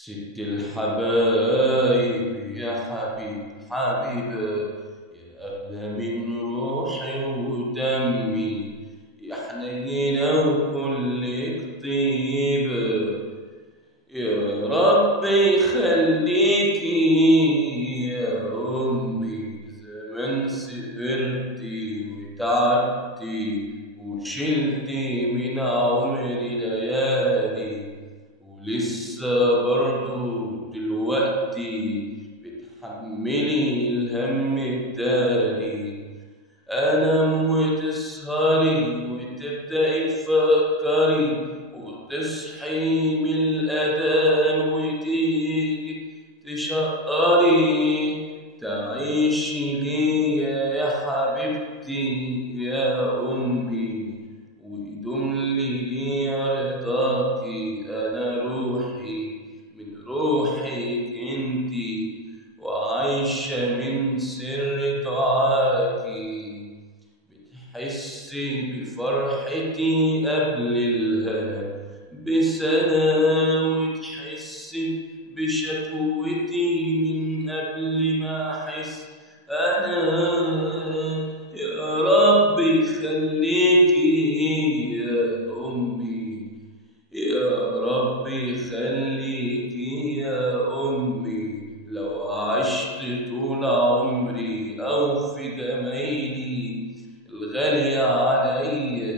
ست الحبايب يا حبيبة، يا أغلى من روحي ودمي، يا حنينة وكلك طيبة. يا رب يخليكي يا أمي، زمان سهرتي وتعبتي وشلتي من عمري ليالي، ولسه برضو دلوقتي بتحملي الهم التاني. أنام وتسهري وتبدأي تفكري وتصحي من الأذان وتيجي تشقري، تعيشي ليا يا حبيبتي يا أمي، ويدوملي ليا رضاكي. أنا روحي من روحك انتي، وعايشة من سر دعاكي. بتحسي بفرحتي قبل الهنا بسنة، وتحسي بشكوتي من قبل ما أحس أنا. يا رب يخليكي يا أمي، يا رب يخليكي يا أمي. لو عشت طول عمري أو في جمايلي الغالية عليا،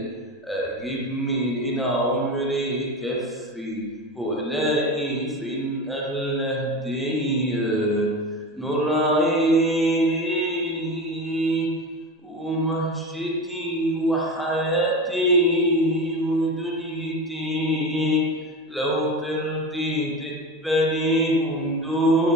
أجيب منين عمري يكفي وألاقي فين أغلى هدية؟ نور عيني ومهجتي وحياتي ودنيتي، لو ترضي تقبليهم دول